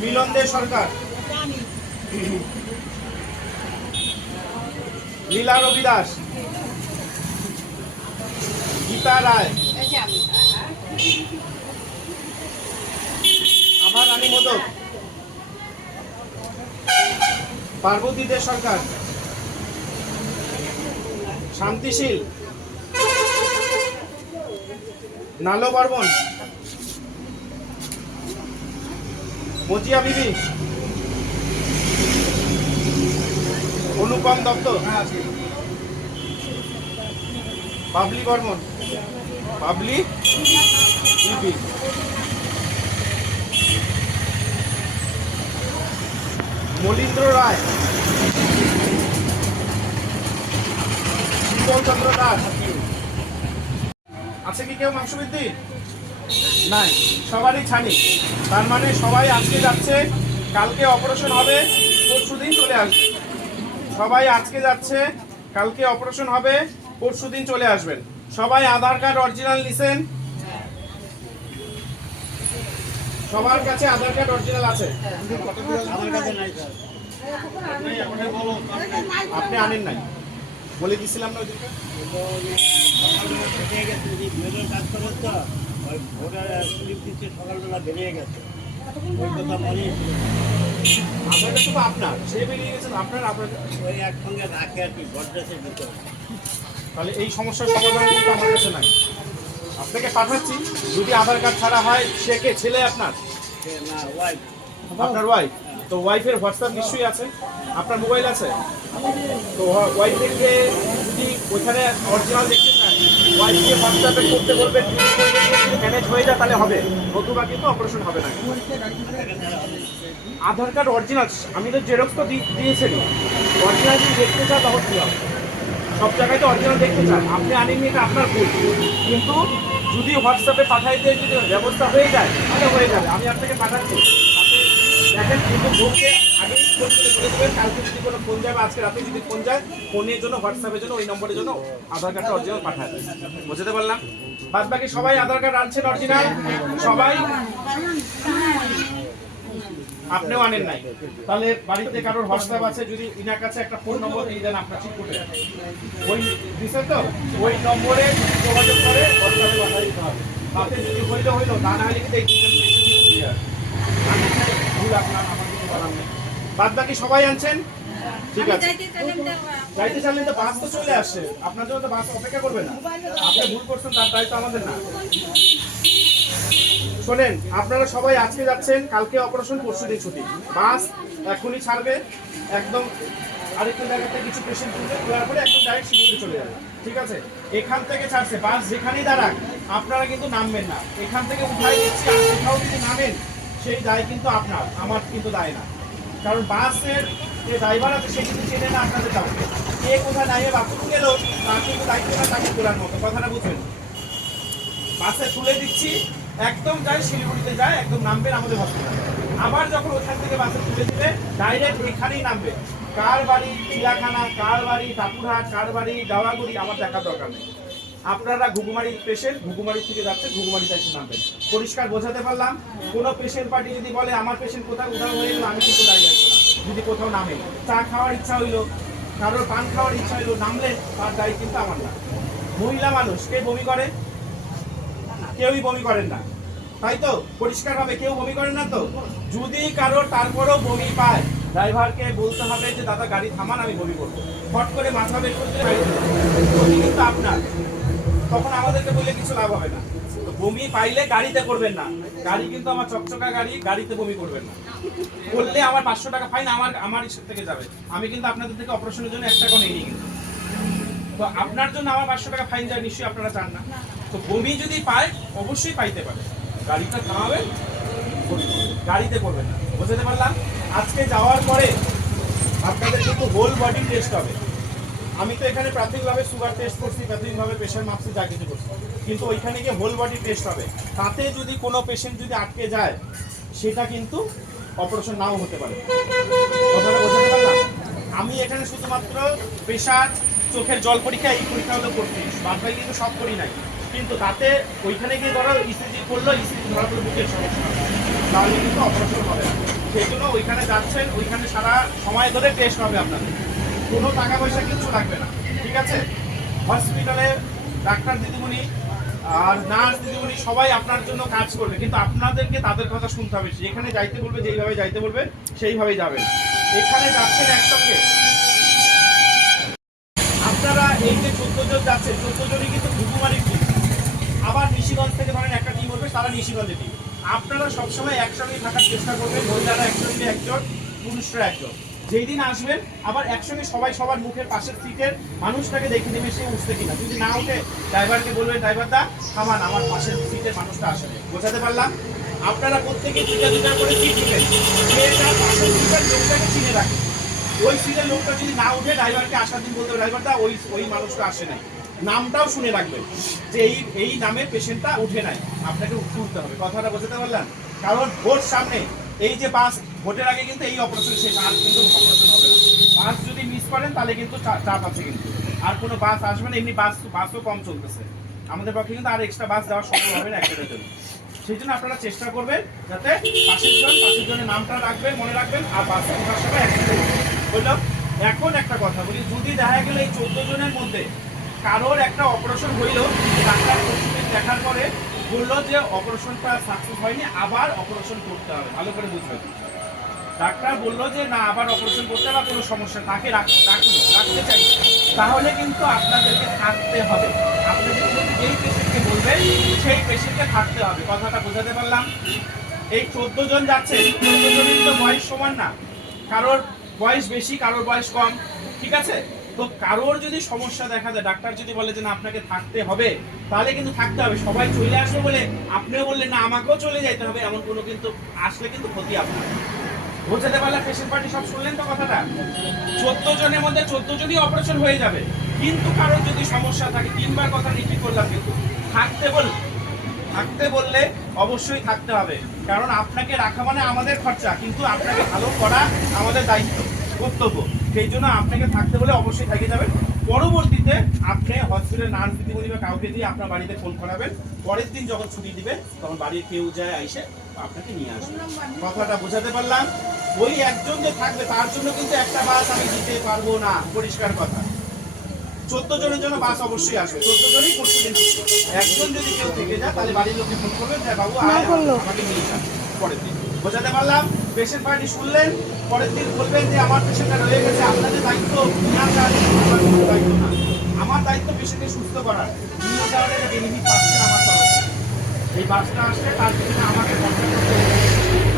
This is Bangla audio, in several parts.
মিলন দে সরকার, লীলা রবি দাস, গীতা রায়, আভা রানী মোদক, পার্বতী দে সরকার, শান্তিশীল, নালো বর্মন, মজিয়া বিবি, অনুপম দত্ত, বাবলি বর্মন, বাবলি বিবি, মলীন্দ্র রায়, শীতল চন্দ্র দাস। আছে কি কেউ মাংসবৃদ্ধি? নাই, সবারই ছানি। তার মানে সবাই আজকে যাচ্ছে, কালকে অপারেশন হবে, পরশুদিন চলে আসবে। সবাই আজকে যাচ্ছে, কালকে অপারেশন হবে, পরশুদিন চলে আসবেন। সবাই আধার কার্ড অরিজিনাল নিছেন? সবার কাছে আধার কার্ড অরিজিনাল আছে? আপনি আনেন নাই? বলে দিছিলাম না ওইদিকে। সকালবেলা বেরিয়ে গেছে, ওই কথা মনে আধারটা তো আপনার, সে বেরিয়ে গেছেন আপনার, আপনার ওই একসঙ্গে রাখে আর কি গডরেজের ভিতরে। তাহলে এই সমস্যার সমাধান কিন্তু আমার কাছে নাই। আপনাকে পাঠাচ্ছি, যদি আধার কার্ড ছাড়া হয়, সে কে? ছেলে আপনার? না, ওয়াইফ। আপনার ওয়াইফ? তো ওয়াইফের হোয়াটসঅ্যাপ নিশ্চয়ই আছে, আপনার মোবাইল আছে? তো ওয়াইফকে যদি ওইখানে অরিজিনাল দেখতে চান, ওয়াইফকে হোয়াটসঅ্যাপে করতে বলবেন, ম্যানেজ হয়ে যায় তাহলে হবে, নতুবা কিন্তু অপারেশন হবে না। আধার কার্ড অরিজিনাল, আমি তো জেরক্স তো দিয়েছেন, অরিজিনাল যদি দেখতে চান তখন কী হবে? সব জায়গায় তো অরিজিনাল দেখতে চান, আপনি আনেননি, এটা আপনার ভুল। কিন্তু যদি হোয়াটসঅ্যাপে পাঠাইতে যদি ব্যবস্থা হয়ে যায় তাহলে হয়ে যাবে, আমি আপনাকে পাঠাচ্ছি। দেখেন, কিন্তু ভোটকে আগেই ফোন করে বলে দেবেন, কালকে যদি কোনো ফোন যাবে, আজকে রাতে যদি ফোন যায়, ফোনের জন্য, হোয়াটসঅ্যাপের জন্য, ওই নম্বরের জন্য আধার কার্ডটা অরিজিনাল পাঠায়। বুঝতে পারলাম? বাদ বাকি সবাই আধার কার্ড আনছেন অরিজিনাল? সবাই? আপনিও আনেন নাই? তাহলে বাড়িতে কারোর হোয়াটসঅ্যাপ আছে, যদি ইনার কাছে একটা ফোন নম্বর দিয়ে দেন, আপনার ঠিক করে ওই দিচ্ছেন তো, ওই নম্বরে যোগাযোগ করে হোয়াটসঅ্যাপে পাঠিয়ে দিতে হবে। তাতে যদি হইলো, না না হলে কিন্তু এই ভুল আপনার, আমার কিছু বলার নেই। বাদ বাকি সবাই আনছেন? ঠিক আছে। যাইতে চাইলেন তো বাস তো চলে আসছে, আপনার জন্য তো বাস অপেক্ষা করবে না। আপনি ভুল করছেন, তার দায়িত্ব আমাদের না। শোনেন, আপনারা সবাই আজকে যাচ্ছেন, কালকে অপারেশন, পরশুদিন ছুটি। বাস এখনই ছাড়বে, একদম আরেকটু জায়গাতে কিছু পেশেন্ট তুলবে, তোলার পরে একদম ডাইরেক্ট শিলিগুড়ি চলে যাবে। ঠিক আছে? এখান থেকে ছাড়ছে, বাস যেখানেই দাঁড়াক আপনারা কিন্তু নামবেন না। এখান থেকে উঠাই দিচ্ছি, আর কোথাও যদি নামেন সেই দায় কিন্তু আপনার, আমার কিন্তু দায় না। কারণ বাসের যে ড্রাইভার আছে সে কিন্তু চেনে না আপনাদের যাবে, কে কোথায় নামিয়ে বাথরুম গেল, তার কিন্তু দায়িত্ব না তাকে তোলার মতো। কথাটা বুঝবেন? বাসে তুলে দিচ্ছি, একদম যায় শিলিগুড়িতে যায়, একদম নামবেন আমাদের হসপিটালে। আবার যখন ওখান থেকে বাসে তুলে দিবে, ডাইরেক্ট এখানেই নামবে। কার বাড়ি চিড়াখানা, কার বাড়ি টাপুরহাট, কার বাড়ি ডাওয়াগুড়ি, আমার দেখার দরকার নেই। আপনারা ঘুঘুমারি পেশেন্ট, ঘুঘুমারি থেকে যাচ্ছেন, ঘুঘুমারিতে এসে নামবেন। পরিষ্কার বোঝাতে পারলাম? কোনো পেশেন্ট পার্টি যদি বলে আমার পেশেন্ট কোথাও উদাহরণ হয়ে গেল, আমি কিন্তু দাঁড়িয়ে আসবো না। যদি কোথাও নামে, চা খাওয়ার ইচ্ছা হইলো, কারোর পান খাওয়ার ইচ্ছা হইলো, নামলে তার দায় কিন্তু আমার না। মহিলা মানুষ, কে বমি করে? কেউই বমি করেন না, তাই তো? পরিষ্কার হবে, কেউ বমি করেন না তো? যদি কারোর তারপরেও বমি পায়, ড্রাইভারকে বলতে হবে যে দাদা গাড়ি থামান, আমি বমি করবো। ফট করে মাথা বের করতে কিন্তু আপনার, তখন আমাদেরকে বললে কিছু লাভ হবে না। বমি পাইলে গাড়িতে করবেন না, গাড়ি কিন্তু আমার চকচকা গাড়ি, গাড়িতে বমি করবেন না। করলে আমার 500 টাকা ফাইন আমার ইস্যু থেকে যাবে। আমি কিন্তু আপনাদের থেকে অপারেশনের জন্য 1 টাকাও নেই কিন্তু। তো আপনার জন্য আমার 500 টাকা ফাইন যায়, নিশ্চয়ই আপনারা চান না। তো বমি যদি পায়, অবশ্যই পাইতে পারে, গাড়িটা থামাবেন, গাড়িতে করবেন না। বুঝতে পারলাম? আজকে যাওয়ার পরে আপনাদের কিন্তু হোল বডি টেস্ট হবে। আমি তো এখানে প্রাথমিকভাবে সুগার টেস্ট করছি, প্রাথমিকভাবে প্রেশার মাপছি, যা কিছু করছি, কিন্তু ওইখানে গিয়ে হোল বডি টেস্ট হবে। তাতে যদি কোনো পেশেন্ট যদি আটকে যায়, সেটা কিন্তু অপারেশন নাও হতে পারে। কথাটা বোঝাতে পারলাম? আমি এখানে শুধুমাত্র প্রেশার, চোখের জল পরীক্ষা, এই পরীক্ষাগুলো করছি, বাদ বাকি কিন্তু সব করি নাই। কিন্তু তাতে ওইখানে গিয়ে ধরো ইসিজি করলো, ইসিজি ধরা পড়লো বুকের সমস্যা, তাহলে কিন্তু অপারেশন হবে না। সেই জন্য ওইখানে যাচ্ছেন, ওইখানে সারা সময় ধরে টেস্ট হবে আপনাদের, কোনো টাকা পয়সা কিছু লাগবে না, ঠিক আছে? হসপিটালে ডাক্তার দিদিমণি আর নার্স দিদিমণি সবাই আপনার জন্য কাজ করবে, কিন্তু আপনাদেরকে তাদের কথা শুনতে হবে। যেখানে যাইতে বলবে, যেইভাবে যাইতে বলবে সেইভাবেই যাবেন। এখানে যাচ্ছেন একসঙ্গে আপনারা, এই যে 14 জন যাচ্ছে, 14 জনই কিন্তু ঘুঘুমারি টিম। আবার নিশিগঞ্জ থেকে ধরেন একটা টিম হবে, তারা নিশিগঞ্জে টিম। আপনারা সবসময় একসঙ্গে থাকার চেষ্টা করবেন, মহিলারা একসঙ্গে একজন, পুরুষরা একজন। যেই দিন আসবেন আবার একসঙ্গে সবাই সবার মুখের পাশের সিটের মানুষটাকে দেখে নেবে সে উঠছে কিনা। যদি না উঠে ড্রাইভারকে বলবেন, ড্রাইভার দা থামান, আমার পাশের সিটের মানুষটা আসবে। বোঝাতে পারলাম? আপনারা প্রত্যেকে দুটা দুটা করে সিট নেবেন, সে তার পাশের সিটের লোকটাকে চিনে রাখে। ওই সিটের লোকটা যদি না উঠে ড্রাইভারকে আসার দিন বলতে হবে, ড্রাইভার দা ওই মানুষটা আসে নাই, নামটাও শুনে রাখবেন যে এই নামের পেশেন্টটা উঠে নাই, আপনাকে উঠতে হবে। কথাটা বোঝাতে পারলাম? কারণ ভোট সামনে, এই যে বাস ভোটের আগে কিন্তু এই অপারেশন শেষ, আর কিন্তু অপারেশন হবে না। বাস যদি মিস করেন তাহলে কিন্তু চাপ আছে, কিন্তু আর কোনো বাস আসবে না। এমনি বাসও কম চলতেছে, আমাদের পক্ষে কিন্তু আর এক্সট্রা বাস দেওয়া সম্ভব হবে না একটার জন্য। সেই জন্য আপনারা চেষ্টা করবেন যাতে পাশের জনের নামটা রাখবেন, মনে রাখবেন, আর বাসে ওঠার সময় একসাথে বললাম। এখন একটা কথা বলি, যদি দেখা গেল এই 14 জনের মধ্যে কারোর একটা অপারেশন হইল, ডাক্তার দেখার পরে বললো যে অপারেশনটা সাকসেস হয়নি, আবার অপারেশন করতে হবে, ভালো করে বুঝবেন। ডাক্তার বললো যে না, আবার অপারেশন করতে হবে, কোনো সমস্যা, তাকে রাখতে চাই, তাহলে কিন্তু আপনাদেরকে থাকতে হবে। আপনাদের যেই পেশেন্টকে বলবেন সেই পেশেন্টকে থাকতে হবে। কথাটা বোঝাতে পারলাম? এই 14 জন যাচ্ছে, 14 জনের তো বয়স সমান না, কারোর বয়স বেশি, কারোর বয়স কম, ঠিক আছে? তো কারোর যদি সমস্যা দেখা যায়, ডাক্তার যদি বলে যে না আপনাকে থাকতে হবে, তাহলে কিন্তু থাকতে হবে। সবাই চলে আসবে বলে আপনিও বললেন না আমাকেও চলে যেতে হবে, এমন কোনো কিন্তু আসলে কিন্তু ক্ষতি আপনার। বোঝাতে পারলে পেশেন্ট পার্টি সব শুনলেন তো কথাটা? 14 জনের মধ্যে 14 জনই অপারেশন হয়ে যাবে, কিন্তু কারোর যদি সমস্যা থাকে, 3বার কথা রিপিট করলাম, কিন্তু থাকতে বললে অবশ্যই থাকতে হবে। কারণ আপনাকে রাখা মানে আমাদের খরচা, কিন্তু আপনাকে ভালো করা আমাদের দায়িত্ব, কর্তব্য। সেই জন্য আপনাকে থাকতে বলে অবশ্যই থেকে যাবেন। পরবর্তীতে আপনি হসপিটাল নার্স দিদিমণি বা কাউকে দিয়ে আপনার বাড়িতে ফোন করাবেন। পরের দিন যখন ছুটি দিবে তখন বাড়ির কেউ যায় আইসে আপনাকে নিয়ে আসবে। কথাটা বোঝাতে পারলাম? ওই একজন যে থাকবে তার জন্য কিন্তু একটা বাস আমি দিতে পারবো না, পরিষ্কার কথা। 14 জনের জন্য বাস অবশ্যই আসবে, 14 জনই পরশু দিন। একজন যদি কেউ থেকে যায় তাহলে বাড়ির লোককে ফোন করবেন যে বাবু আমাকে নিয়ে যান পরের দিন। বোঝাতে পারলাম? পেশেন্ট পার্টি শুনলেন, পরের দিন বলবেন যে আমার পেশেন্টটা রয়ে গেছে, আপনাদের দায়িত্ব নিয়ে আসা, আমার কোনো দায়িত্ব না। আমার দায়িত্ব পেশেন্টকে সুস্থ করার, নিয়ে যাওয়ার একটা বেনিফিট পাচ্ছেন আমার তরফ। এই বাসটা আসলে তার জন্য আমাকে খরচা করতে হবে,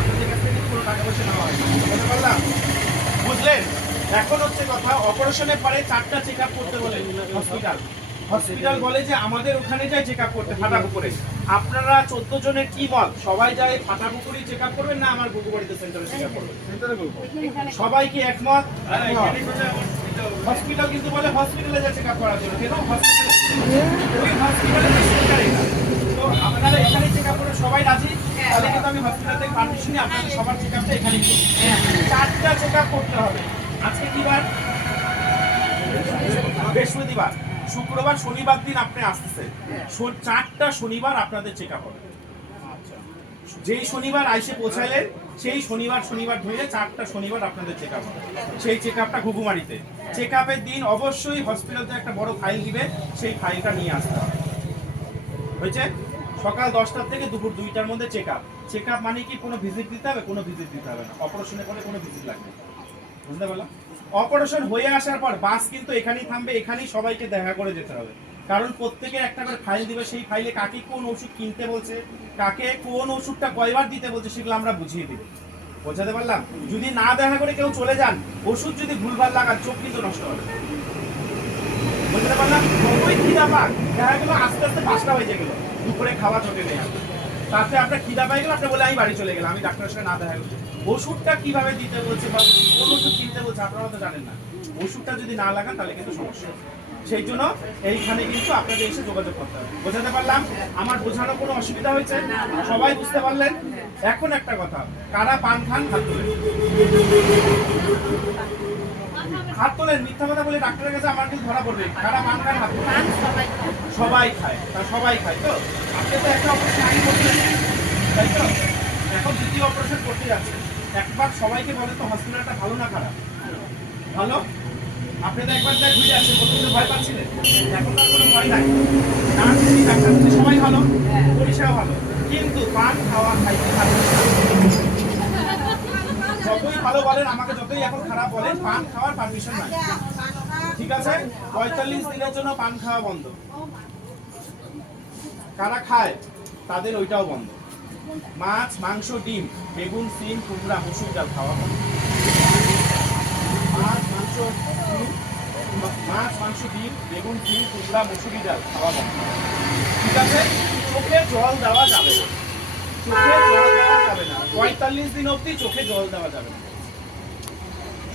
আপনাদের কাছ থেকে কোনো টাকা পয়সা নেওয়া হয় না। বুঝতে পারলাম? বুঝলেন? এখন হচ্ছে কথা, অপারেশনের পরে 4টা চেক আপ করতে বলে হসপিটাল বলে যে আমাদের ওখানে যায় চেক আপ করতে ফাটাপুকুরে। আপনারা 14 জনের কি মত, সবাই যায় ফাটাপুকুরি চেক আপ করবেন না আমার গুগুবাড়িতে সেন্টারে চেক আপ করবেন? সবাই কি একমত? হসপিটাল কিন্তু বলে হসপিটালে যায় চেক আপ করার জন্য, কেন হসপিটালে তো আপনারা এখানে চেক আপ করে সবাই রাজি, তাহলে কিন্তু আমি হসপিটাল থেকে পারমিশন নিয়ে আপনাদের সবার চেক আপটা এখানে করব। 4টা চেক আপ করতে হবে। আজকে কি বার? বৃহস্পতিবার, শুক্রবার, শনিবার দিন আপনি আসতেছেন। 4টা শনিবার আপনাদের চেক আপ হবে। যেই শনিবার আইসে পৌঁছাইলেন সেই শনিবার ধরে 4টা শনিবার আপনাদের চেক আপ হবে। সেই চেক আপটা ঘুঘুমারিতে। চেক আপের দিন অবশ্যই হসপিটালতে একটা বড় ফাইল দিবে, সেই ফাইলটা নিয়ে আসতে হবে। হয়েছে? সকাল 10টা থেকে দুপুর 2টার মধ্যে চেক আপ মানে কি কোনো ভিজিট দিতে হবে? কোনো ভিজিট দিতে হবে না। অপারেশনের পরে কোনো ভিজিট লাগবে না। বুঝতে পারলাম? অপারেশন হয়ে আসার পর বাস কিন্তু এখানেই থামবে, এখানেই সবাইকে দেখা করে যেতে হবে। কারণ প্রত্যেকের একটা করে ফাইল দিবে, সেই ফাইলে কাকে কোন ওষুধ কিনতে বলছে, কাকে কোন ওষুধটা কয়বার দিতে বলছে, সেগুলো আমরা বুঝিয়ে দিব। বোঝাতে পারলাম? যদি না দেখা করে কেউ চলে যান, ওষুধ যদি ভুলভাল লাগান, চোখ কিন্তু নষ্ট হবে। বুঝতে পারলাম? যতই খিদা পাক, দেখা গেল আস্তে আস্তে 5টা বেজে গেল, দুপুরে খাওয়া চটে নেই, তাতে আপনার খিদা পাই গেল, আপনি বলে আমি বাড়ি চলে গেলাম, আমি ডাক্তারের সাথে না দেখা করছি। ওষুধটা কিভাবে দিতে বলছে বা কোন ওষুধ কিনতে বলছে আপনারা তো জানেন না। ওষুধটা যদি না লাগান তাহলে কিন্তু সমস্যা। সেই জন্য এইখানে কিন্তু আপনাদের এসে যোগাযোগ করতে হবে। বোঝাতে পারলাম? আমার বোঝানো কোনো অসুবিধা হয়েছে? সবাই বুঝতে পারলেন? এখন একটা কথা, কারা পান খান হাত তোলেন। হাত তোলেন, মিথ্যা কথা বলে ডাক্তারের কাছে আমার কিন্তু ধরা পড়বে। কারা পান খান হাত তোলেন। সবাই খায়, সবাই খায়। তো আপনি তো একটা অপারেশন আগে করতে, তাই তো? এখন দ্বিতীয় অপারেশন করতে যাচ্ছে, একবার সবাইকে বলে তো হসপিটালটা ভালো না খারাপ? ভালো। আপনি তো একবার যা ঘুরে আসছেন, প্রথমে ভয় পাচ্ছিলেন, এখন আর কোনো ভয় নাই। নার্স ডাক্তার সবাই ভালো, পরিষেবা ভালো, কিন্তু পান খাওয়া খাইতে ভালো। যতই ভালো বলেন, আমাকে যতই এখন খারাপ বলেন, পান খাওয়ার পারমিশন নাই, ঠিক আছে? 45 দিনের জন্য পান খাওয়া বন্ধ। কারা খায় তাদের ওইটাও বন্ধ। মাছ, মাংস, ডিম, বেগুন, সিম, কুমড়া, মসুর ডাল খাওয়া বন্ধ। মাছ, মাংস, ডিম, বেগুন, সিম, কুমড়া, মসুরি ডাল খাওয়া বন্ধ, ঠিক আছে? চোখে জল দেওয়া যাবে না, চোখে জল দেওয়া যাবে না। 45 দিন অবধি চোখে জল দেওয়া যাবে না।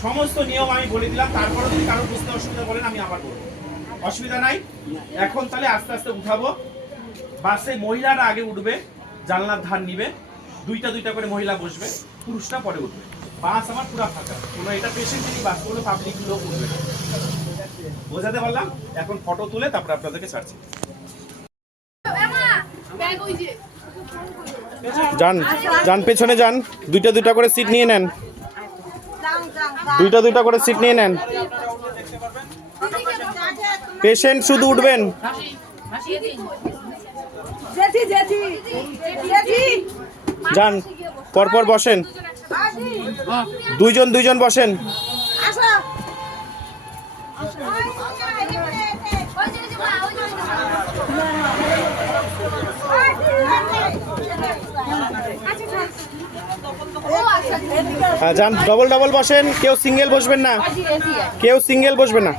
সমস্ত নিয়ম আমি বলে দিলাম। তারপরে যদি কারো বুঝতে অসুবিধা বলেন, আমি আবার বলবো, অসুবিধা নাই। এখন তাহলে আস্তে আস্তে উঠাবো। বাসে মহিলারা আগে উঠবে, জানলার ধার নিবে, দুইটা করে মহিলা বসবে, পুরুষরা পরে উঠবে। বাস আমার পুরো ফাঁকা, কোনো এটা পেশেন্ট নেই, বাস কোনো পাবলিক লোক উঠবে না। বোঝাতে পারলাম? এখন ফটো তুলে তারপরে আপনাদেরকে ছাড়ছি। যান যান, পেছনে যান, দুইটা করে সিট নিয়ে নেন, দুইটা করে সিট নিয়ে নেন। পেশেন্ট শুধু উঠবেন। যান, পরপর বসেন, দুইজন বসেন। হ্যাঁ, যান, ডবল বসেন, কেউ সিঙ্গেল বসবেন না, কেউ সিঙ্গেল বসবে না।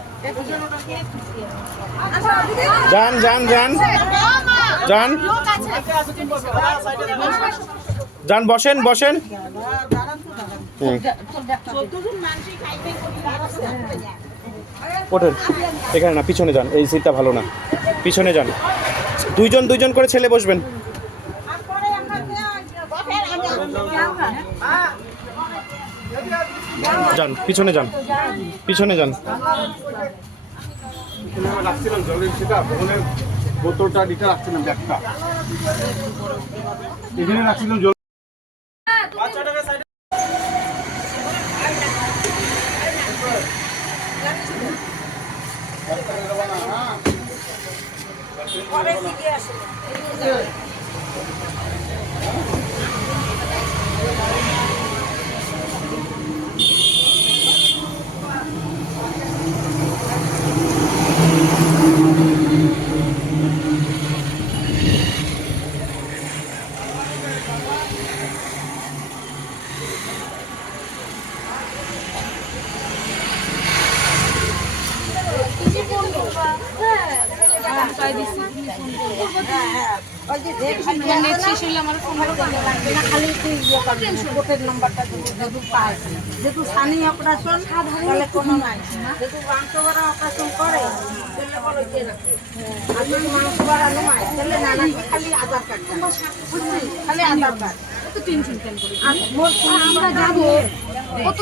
যান যান যান যান যান, বসেন। ওঠেন, এখানে না, পিছনে যান, এই সিটটা ভালো না, পিছনে যান। দুইজন করে ছেলে বসবেন। যান, পিছনে যান। রাখছিলাম জলের সেটা ভবনের বোতলটা দিতে রাখছিলাম, ব্যাগটা এখানে রাখছিলাম জল। যেহেতু সানি অপারেশন তাহলে কোনো নাই, যেহেতু মাংস বাড়া অপারেশন করে তাহলে বলো কে রাখে, আর যদি মাংস বাড়ানো হয় তাহলে নানাকে খালি আধার কার্ডটা, বুঝলি, খালি আধার কার্ড। টেনশন কেন করি, আমরা যাবো কত